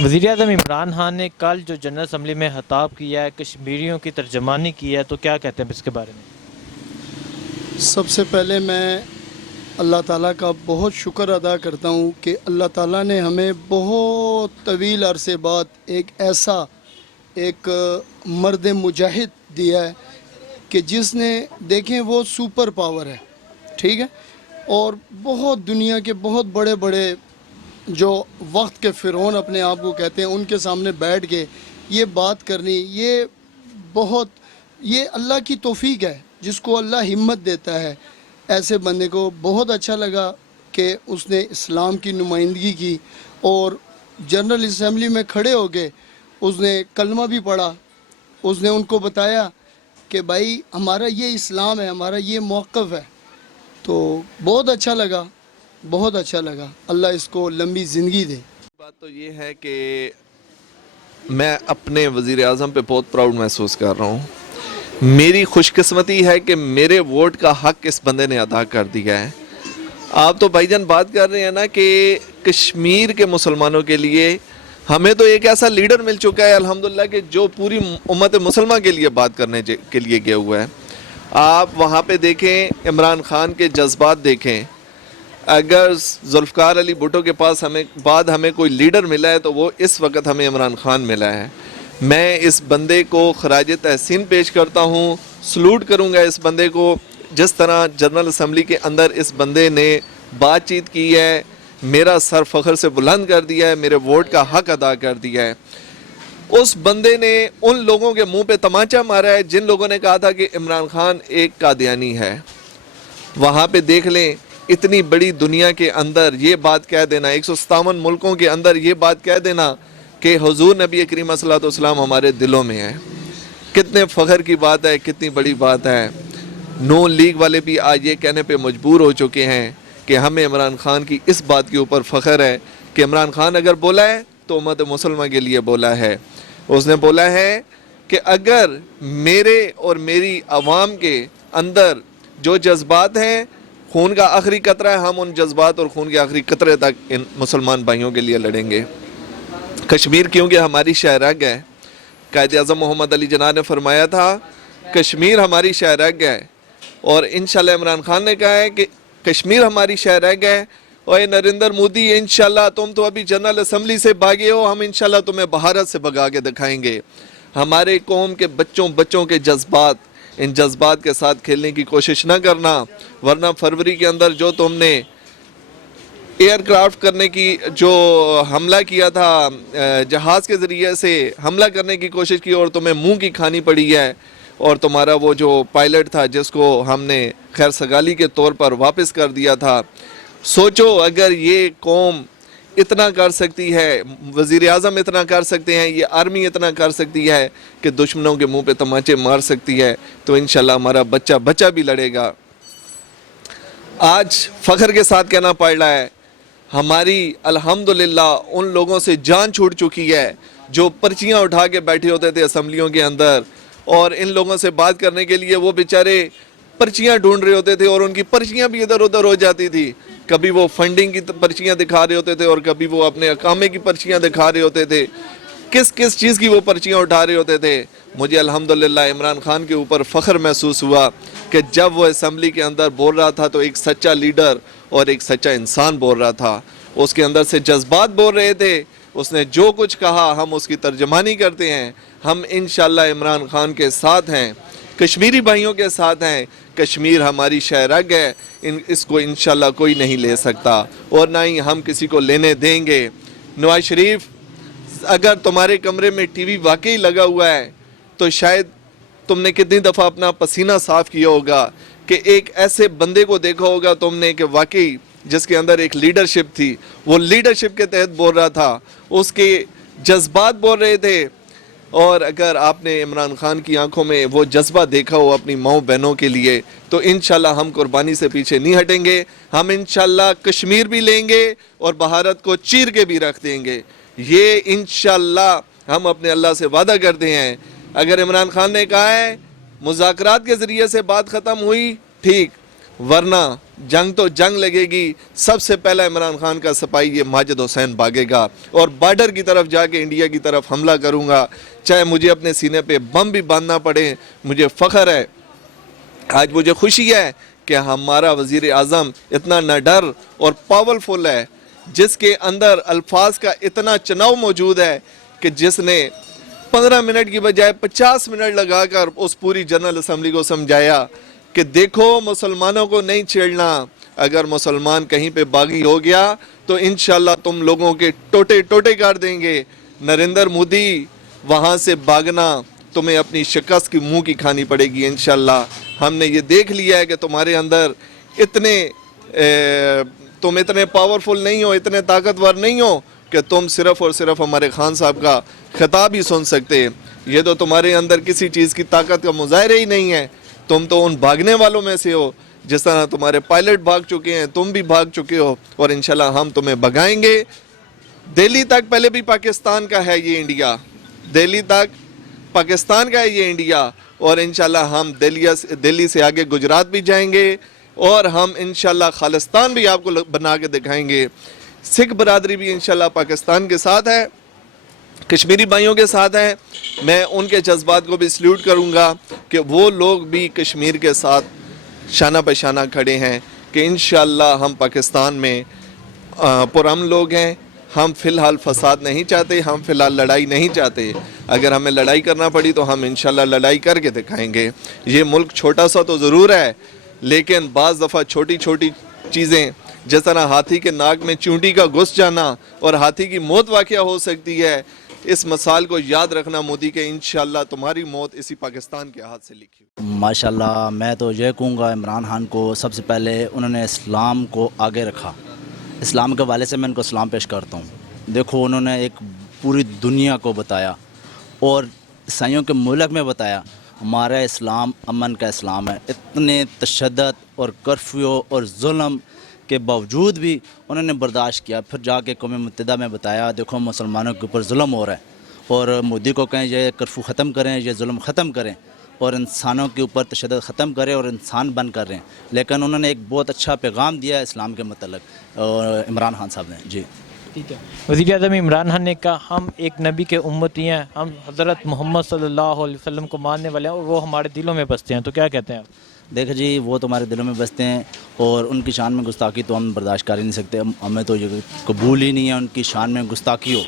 वज़ीर-ए-आज़म इमरान खान ने कल जो जनरल असम्बली में खिताब किया है, कश्मीरियों की तर्जमानी की है, तो क्या कहते हैं इसके बारे में? सबसे पहले मैं अल्लाह ताला का बहुत शुक्र अदा करता हूँ कि अल्लाह ताला ने हमें बहुत तवील अरसे बाद एक मर्द मुजाहिद दिया है कि जिसने देखें वो सुपर पावर है, ठीक है। और बहुत दुनिया के बहुत बड़े बड़े जो वक्त के फ़िरौन अपने आप को कहते हैं, उनके सामने बैठ के ये बात करनी, ये अल्लाह की तौफीक है, जिसको अल्लाह हिम्मत देता है। ऐसे बंदे को बहुत अच्छा लगा कि उसने इस्लाम की नुमाइंदगी की और जनरल असम्बली में खड़े होके उसने कलमा भी पढ़ा। उसने उनको बताया कि भाई हमारा ये इस्लाम है, हमारा ये मौक़िफ़ है। तो बहुत अच्छा लगा, बहुत अच्छा लगा। अल्लाह इसको लंबी ज़िंदगी दे। बात तो ये है कि मैं अपने वज़ीर आज़म पे बहुत प्राउड महसूस कर रहा हूँ। मेरी खुशकिस्मती है कि मेरे वोट का हक़ इस बंदे ने अदा कर दिया है। आप तो भाईजान बात कर रहे हैं ना कि कश्मीर के मुसलमानों के लिए हमें तो एक ऐसा लीडर मिल चुका है अल्हम्दुलिल्लाह कि जो पूरी उम्मत मुसलमान के लिए बात करने के लिए गया हुआ है। आप वहाँ पे देखें, इमरान खान के जज्बात देखें। अगर जुल्फ़िकार अली भुट्टो के पास हमें कोई लीडर मिला है तो वो इस वक्त हमें इमरान खान मिला है। मैं इस बंदे को खराज तहसीन पेश करता हूँ, सलूट करूँगा इस बंदे को। जिस तरह जनरल असम्बली के अंदर इस बंदे ने बातचीत की है, मेरा सर फ़ख्र से बुलंद कर दिया है, मेरे वोट का हक़ अदा कर दिया है। उस बंदे ने उन लोगों के मुंह पे तमाचा मारा है जिन लोगों ने कहा था कि इमरान खान एक कादियानी है। वहाँ पे देख लें, इतनी बड़ी दुनिया के अंदर ये बात कह देना, 157 मुल्कों के अंदर ये बात कह देना कि हुजूर नबी करीम सल्लल्लाहु अलैहि वसल्लम हमारे दिलों में है, कितने फ़ख्र की बात है, कितनी बड़ी बात है। नून लीग वाले भी आज ये कहने पे मजबूर हो चुके हैं कि हमें इमरान खान की इस बात के ऊपर फ़ख्र है कि इमरान खान अगर बोला है तो उम्मत मुसलमान के लिए बोला है। उसने बोला है कि अगर मेरे और मेरी आवाम के अंदर जो जज्बात हैं, खून का आखिरी कतरा है, हम उन जज्बात और खून के आखिरी कतरे तक इन मुसलमान भाइयों के लिए लड़ेंगे। कश्मीर क्योंकि हमारी शहरग है। कायद आज़म मोहम्मद अली जिन्ना ने फरमाया था कश्मीर हमारी शहरग है, और इंशाल्लाह इमरान खान ने कहा है कि कश्मीर हमारी शहरग है। और नरेंद्र मोदी, इंशाल्लाह तुम तो अभी जनरल असम्बली से भागे हो, हम इंशाल्लाह तुम्हें भारत से भगा के दिखाएंगे। हमारे कौम के बच्चों के जज्बात, इन जज्बात के साथ खेलने की कोशिश ना करना, वरना फरवरी के अंदर जो तुमने एयरक्राफ्ट करने की जो हमला किया था, जहाज़ के ज़रिए से हमला करने की कोशिश की और तुम्हें मुंह की खानी पड़ी है। और तुम्हारा वो जो पायलट था जिसको हमने खैर सगाली के तौर पर वापस कर दिया था। सोचो अगर ये कौम इतना कर सकती है, वज़ीर आज़म इतना कर सकते हैं, ये आर्मी इतना कर सकती है कि दुश्मनों के मुंह पे तमाचे मार सकती है, तो इंशाल्लाह हमारा बच्चा भी लड़ेगा। आज फ़ख्र के साथ कहना पड़ रहा है, हमारी अल्हम्दुलिल्लाह उन लोगों से जान छूट चुकी है जो पर्चियाँ उठा के बैठे होते थे असम्बलियों के अंदर, और इन लोगों से बात करने के लिए वो बेचारे पर्चियाँ ढूंढ रहे होते थे और उनकी पर्चियाँ भी इधर उधर हो जाती थी। कभी वो फंडिंग की पर्चियाँ दिखा रहे होते थे और कभी वो अपने अकामे की पर्चियाँ दिखा रहे होते थे। किस किस चीज़ की वो पर्चियाँ उठा रहे होते थे। मुझे अल्हम्दुलिल्लाह इमरान खान के ऊपर फ़ख्र महसूस हुआ कि जब वो असम्बली के अंदर बोल रहा था तो एक सच्चा लीडर और एक सच्चा इंसान बोल रहा था। उसके अंदर से जज्बात बोल रहे थे। उसने जो कुछ कहा हम उसकी तर्जमानी करते हैं। हम इंशाल्लाह इमरान खान के साथ हैं, कश्मीरी भाइयों के साथ हैं। कश्मीर हमारी शहरग है, इसको इंशाल्लाह कोई नहीं ले सकता और ना ही हम किसी को लेने देंगे। नवाज शरीफ, अगर तुम्हारे कमरे में टीवी वाकई लगा हुआ है तो शायद तुमने कितनी दफ़ा अपना पसीना साफ़ किया होगा कि एक ऐसे बंदे को देखा होगा तुमने कि वाकई जिसके अंदर एक लीडरशिप थी, वो लीडरशिप के तहत बोल रहा था, उसके जज्बात बोल रहे थे। और अगर आपने इमरान खान की आंखों में वो जज्बा देखा हो अपनी माओ बहनों के लिए, तो इंशाल्लाह हम कुर्बानी से पीछे नहीं हटेंगे। हम इंशाल्लाह कश्मीर भी लेंगे और भारत को चीर के भी रख देंगे। ये इंशाल्लाह हम अपने अल्लाह से वादा करते हैं। अगर इमरान खान ने कहा है मुज़ाकरात के ज़रिए से बात ख़त्म हुई, ठीक, ورنہ جنگ تو جنگ لگے گی، سب سے پہلا عمران خان کا سپاہی یہ ماجد حسین بھاگے گا اور بارڈر کی طرف جا کے انڈیا کی طرف حملہ کروں گا، چاہے مجھے اپنے سینے پہ بم بھی باندھنا پڑے۔ مجھے فخر ہے، آج مجھے خوشی ہے کہ ہمارا وزیر اعظم اتنا نڈر اور پاورفل ہے، جس کے اندر الفاظ کا اتنا چناؤ موجود ہے کہ جس نے 15 منٹ کی بجائے 50 منٹ لگا کر اس پوری جنرل اسمبلی کو سمجھایا کہ دیکھو مسلمانوں کو نہیں چھیڑنا، اگر مسلمان کہیں پہ باغی ہو گیا تو انشاءاللہ تم لوگوں کے ٹوٹے ٹوٹے کر دیں گے۔ نریندر مودی وہاں سے بھاگنا تمہیں اپنی شکست کی منہ کی کھانی پڑے گی انشاءاللہ۔ ہم نے یہ دیکھ لیا ہے کہ تمہارے اندر تم اتنے پاورفل نہیں ہو، اتنے طاقتور نہیں ہو کہ تم صرف اور صرف ہمارے خان صاحب کا خطاب ہی سن سکتے۔ یہ تو تمہارے اندر کسی چیز کی طاقت کا مظاہرہ ہی نہیں ہے، تم تو ان بھاگنے والوں میں سے ہو، جس طرح تمہارے پائلٹ بھاگ چکے ہیں تم بھی بھاگ چکے ہو، اور انشاءاللہ ہم تمہیں بھگائیں گے۔ دہلی تک پہلے بھی پاکستان کا ہے یہ انڈیا، دہلی تک پاکستان کا ہے یہ انڈیا، اور انشاءاللہ ہم دہلی سے آگے گجرات بھی جائیں گے، اور ہم انشاءاللہ خالصتان بھی آپ کو بنا کے دکھائیں گے۔ سکھ برادری بھی انشاءاللہ پاکستان کے ساتھ ہے، کشمیری بھائیوں کے ساتھ ہیں۔ میں ان کے جذبات کو بھی سلیوٹ کروں گا کہ وہ لوگ بھی کشمیر کے ساتھ شانہ بہ شانہ کھڑے ہیں کہ انشاءاللہ ہم پاکستان میں پرامن لوگ ہیں۔ ہم فی الحال فساد نہیں چاہتے، ہم فی الحال لڑائی نہیں چاہتے۔ اگر ہمیں لڑائی کرنا پڑی تو ہم انشاءاللہ لڑائی کر کے دکھائیں گے۔ یہ ملک چھوٹا سا تو ضرور ہے، لیکن بعض دفعہ چھوٹی چھوٹی چیزیں، جس طرح ہاتھی کے ناک میں چونٹی کا گھس جانا اور ہاتھی کی موت واقعہ ہو سکتی ہے، اس مثال کو یاد رکھنا مودی کہ انشاءاللہ تمہاری موت اسی پاکستان کے ہاتھ سے لکھی ہوئی۔ ماشاءاللہ میں تو یہ کہوں گا عمران خان کو سب سے پہلے انہوں نے اسلام کو آگے رکھا، اسلام کے حوالے سے میں ان کو سلام پیش کرتا ہوں۔ دیکھو انہوں نے ایک پوری دنیا کو بتایا اور عیسائیوں کے ملک میں بتایا ہمارا اسلام امن کا اسلام ہے۔ اتنے تشدد اور کرفیو اور ظلم کے باوجود بھی انہوں نے برداشت کیا، پھر جا کے قوم متحدہ میں بتایا دیکھو مسلمانوں کے اوپر ظلم ہو رہا ہے، اور مودی کو کہیں یہ کرفیو ختم کریں، یہ ظلم ختم کریں اور انسانوں کے اوپر تشدد ختم کریں اور انسان بن کر رہیں۔ لیکن انہوں نے ایک بہت اچھا پیغام دیا ہے اسلام کے متعلق عمران خان صاحب نے۔ جی ٹھیک ہے، وزیر اعظم عمران خان نے کہا ہم ایک نبی کے امتی ہیں، ہم حضرت محمد صلی اللہ علیہ وسلم کو ماننے والے ہیں اور وہ ہمارے دلوں میں بستے ہیں، تو کیا کہتے ہیں آپ؟ دیکھیں جی، وہ تو ہمارے دلوں میں بستے ہیں اور ان کی شان میں گستاخی تو ہم برداشت کر ہی نہیں سکتے، ہمیں تو یہ قبول ہی نہیں ہے ان کی شان میں گستاخی ہو،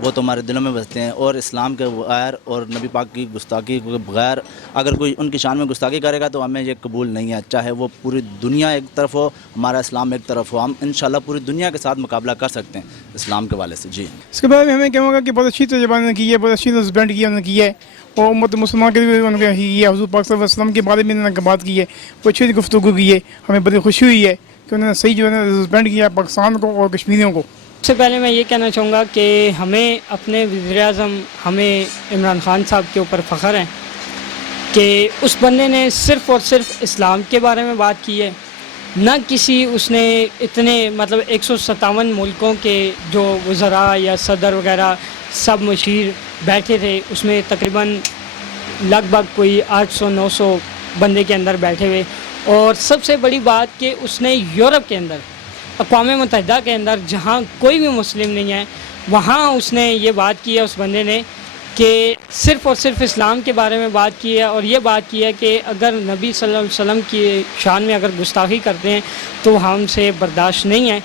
وہ تو ہمارے دلوں میں بستے ہیں۔ اور اسلام کے بغیر اور نبی پاک کی گستاخی کے بغیر اگر کوئی ان کی شان میں گستاخی کرے گا تو ہمیں یہ قبول نہیں ہے، چاہے وہ پوری دنیا ایک طرف ہو، ہمارا اسلام ایک طرف ہو، ہم انشاءاللہ پوری دنیا کے ساتھ مقابلہ کر سکتے ہیں اسلام کے حوالے سے۔ جی اس کے بعد ہمیں کہوں گا کہ بہت اچھی تجربہ نے کی ہے، بہت اچھی ریسپینٹ کی انہوں نے کی ہے، اور امت مسلمان کے لیے انہوں نے کی ہے، حضور پاک صلی اللہ علیہ وسلم کے بارے میں انہوں نے بات کی ہے، وہ اچھی گفتگو کی ہے، ہمیں بڑی خوشی ہوئی ہے کہ انہوں نے صحیح جو ہے ریسپینٹ کیا پاکستان کو اور کشمیریوں کو۔ سب سے پہلے میں یہ کہنا چاہوں گا کہ ہمیں اپنے وزیر اعظم ہمیں عمران خان صاحب کے اوپر فخر ہے کہ اس بندے نے صرف اور صرف اسلام کے بارے میں بات کی ہے، نہ کسی اس نے اتنے 157 ملکوں کے جو وزراء یا صدر وغیرہ سب مشیر بیٹھے تھے، اس میں تقریباً لگ بھگ کوئی 800-900 بندے کے اندر بیٹھے ہوئے، اور سب سے بڑی بات کہ اس نے یورپ کے اندر، اقوام متحدہ کے اندر جہاں کوئی بھی مسلم نہیں ہے، وہاں اس نے یہ بات کی ہے اس بندے نے کہ صرف اور صرف اسلام کے بارے میں بات کی ہے، اور یہ بات کی ہے کہ اگر نبی صلی اللہ علیہ وسلم کی شان میں اگر گستاخی کرتے ہیں تو ہم سے برداشت نہیں ہے۔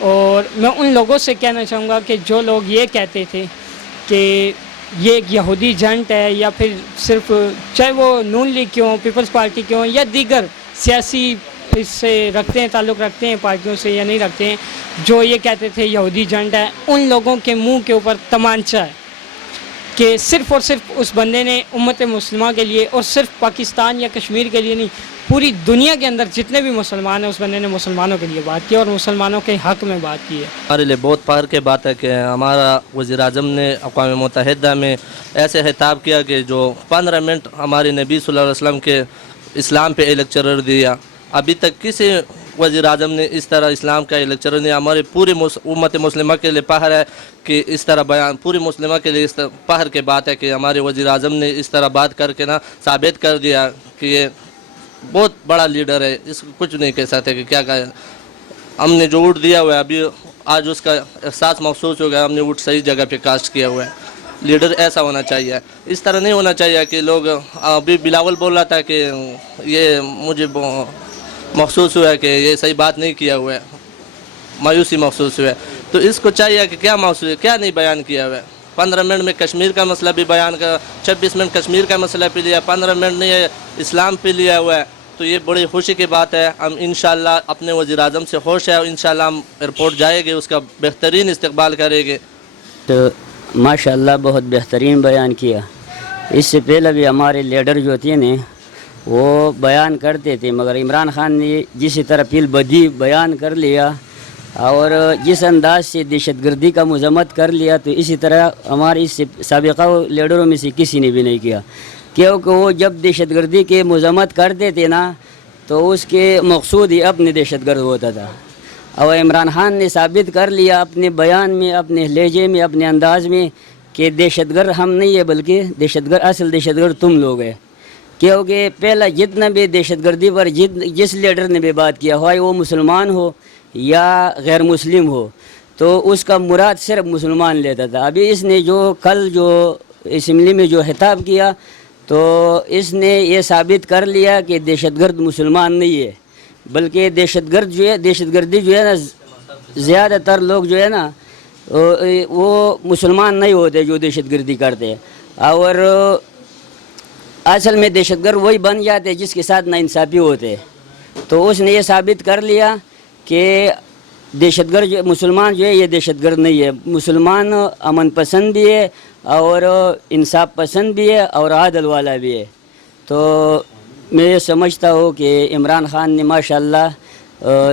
اور میں ان لوگوں سے کہنا چاہوں گا کہ جو لوگ یہ کہتے تھے کہ یہ ایک یہودی جنٹ ہے، یا پھر صرف چاہے وہ نون لیگ کیوں، پیپلز پارٹی کیوں، یا دیگر سیاسی اس سے رکھتے ہیں، تعلق رکھتے ہیں پارٹیوں سے یا نہیں رکھتے ہیں، جو یہ کہتے تھے یہودی جنٹ ہے، ان لوگوں کے منہ کے اوپر تمانچہ ہے کہ صرف اور صرف اس بندے نے امت مسلمہ کے لیے، اور صرف پاکستان یا کشمیر کے لیے نہیں، پوری دنیا کے اندر جتنے بھی مسلمان ہیں اس بندے نے مسلمانوں کے لیے بات کی اور مسلمانوں کے حق میں بات کی ہے۔ ہمارے لیے بہت فخر کی بات ہے کہ ہمارا وزیر اعظم نے اقوام متحدہ میں ایسے خطاب کیا کہ جو 15 منٹ ہمارے نبی صلی اللہ علیہ وسلم کے اسلام پہ لیکچر دیا۔ ابھی تک کسی وزیر اعظم نے اس طرح اسلام کا لیکچر دیا۔ ہمارے پوری امت مسلمہ کے لیے فخر ہے کہ اس طرح بیان، پوری مسلمہ کے لیے اس طرح فخر کی بات ہے کہ ہمارے وزیر اعظم نے اس طرح بات کر کے ثابت کر دیا کہ یہ बहुत बड़ा लीडर है, इसको कुछ नहीं कह सकते कि क्या कहें। हमने जो वोट दिया हुआ है अभी आज उसका एहसास महसूस हो गया, हमने वोट सही जगह पे कास्ट किया हुआ है। लीडर ऐसा होना चाहिए, इस तरह नहीं होना चाहिए कि लोग, अभी बिलावल बोल रहा था कि ये मुझे महसूस हुआ है कि ये सही बात नहीं किया हुआ है, मायूसी महसूस हुआ है। तो इसको चाहिए कि क्या महसूस, क्या नहीं बयान किया हुआ है। 15 मिनट में कश्मीर का मसला भी बयान कर, 26 मिनट कश्मीर का मसला पे लिया, 15 मिनट ने इस्लाम पे लिया हुआ है। तो ये बड़ी खुशी की बात है। हम इंशाल्लाह अपने वज़ीर आज़म से खुश है और इंशाल्लाह हम एयरपोर्ट जाएंगे, उसका बेहतरीन इस्तकबाल करेंगे। तो माशाल्लाह बहुत बेहतरीन बयान किया। इससे पहले भी हमारे लीडर जो थे ने वो बयान करते थे, मगर इमरान खान ने जिस तरह फिल बदी बयान कर लिया और जिस अंदाज से दहशतगर्दी का मजम्मत कर लिया, तो इसी तरह हमारे इस साबिक़ा लीडरों में से किसी ने भी नहीं किया। क्योंकि वो जब दहशतगर्दी के मजम्मत करते थे ना, तो उसके मकसूद ही अपने दहशतगर्द होता था। और इमरान खान ने साबित कर लिया अपने बयान में, अपने लहजे में, अपने अंदाज में कि दहशतगर्द हम नहीं है, बल्कि दहशतगर्द असल दहशतगर्द तुम लोग हैं। क्योंकि पहला जितना भी दहशतगर्दी पर जिस लीडर ने भी बात किया हो, वो मुसलमान हो या गैर मुस्लिम हो, तो उसका मुराद सिर्फ मुसलमान लेता था। अभी इसने जो कल जो असम्बली में जो खिताब किया, तो इसने ये साबित कर लिया कि दहशतगर्द मुसलमान नहीं है, बल्कि दहशतगर्द जो है, दहशतगर्दी जो है ना, ज़्यादातर लोग जो है ना वो मुसलमान नहीं होते जो दहशतगर्दी करते हैं। और असल में दहशतगर्द वही बन जाते जिसके साथ नाइंसाफ़ी होते। तो उसने ये साबित कर लिया कि दहशतगर्द मुसलमान जो है ये दहशतगर्द नहीं है। मुसलमान अमन पसंद भी है और इंसाफ पसंद भी है और आदल वाला भी है। तो मैं ये समझता हूँ कि इमरान खान ने माशाल्लाह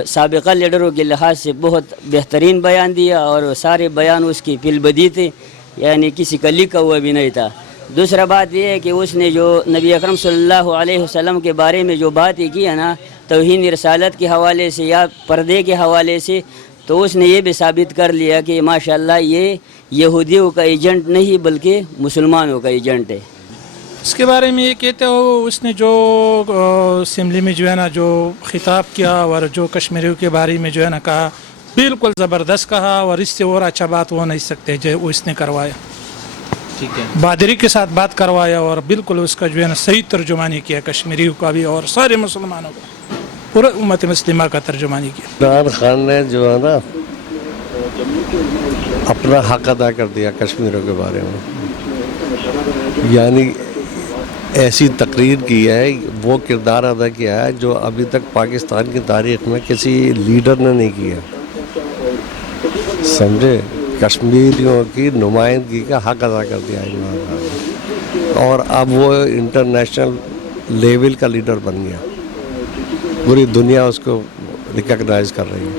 साबिक़ा लीडरों के लिहाज से बहुत बेहतरीन बयान दिया और सारे बयान उसकी फिलबदी थे, यानी किसी का लिखा हुआ भी नहीं था। दूसरा बात यह है कि उसने जो नबी अकरम सल्लल्लाहु अलैहि वसल्लम के बारे में जो बात की है ना, तौहीन रिसालत के हवाले से या पर्दे के हवाले से, तो उसने ये भी साबित कर लिया कि माशाल्लाह ये यहूदियों का एजेंट नहीं बल्कि मुसलमानों का एजेंट है। इसके बारे में ये कहते हो, उसने जो असेंबली में जो है ना जो खिताब किया और जो कश्मीरियों के बारे में जो है ना कहा, बिल्कुल ज़बरदस्त कहा और इससे और अच्छा बात हो नहीं सकते जो वो इसने करवाया। ठीक है, बहादुरी के साथ बात करवाया और बिल्कुल उसका जो है ना सही तर्जुमानी किया कश्मीरियों का भी और सारे मुसलमानों का, पूरा उम्मत मुस्लिमा का तर्जुमानी किया। इमरान खान ने जो है ना अपना हक अदा कर दिया कश्मीरियों के बारे में, यानी ऐसी तकरीर की है, वो किरदार अदा किया है जो अभी तक पाकिस्तान की तारीख में किसी लीडर ने नहीं किया। समझे, कश्मीरियों की नुमाइंदगी का हक अदा कर दिया इमरान खान ने और अब वो इंटरनेशनल लेवल का लीडर बन गया। पूरी दुनिया उसको रिकॉग्नाइज कर रही है।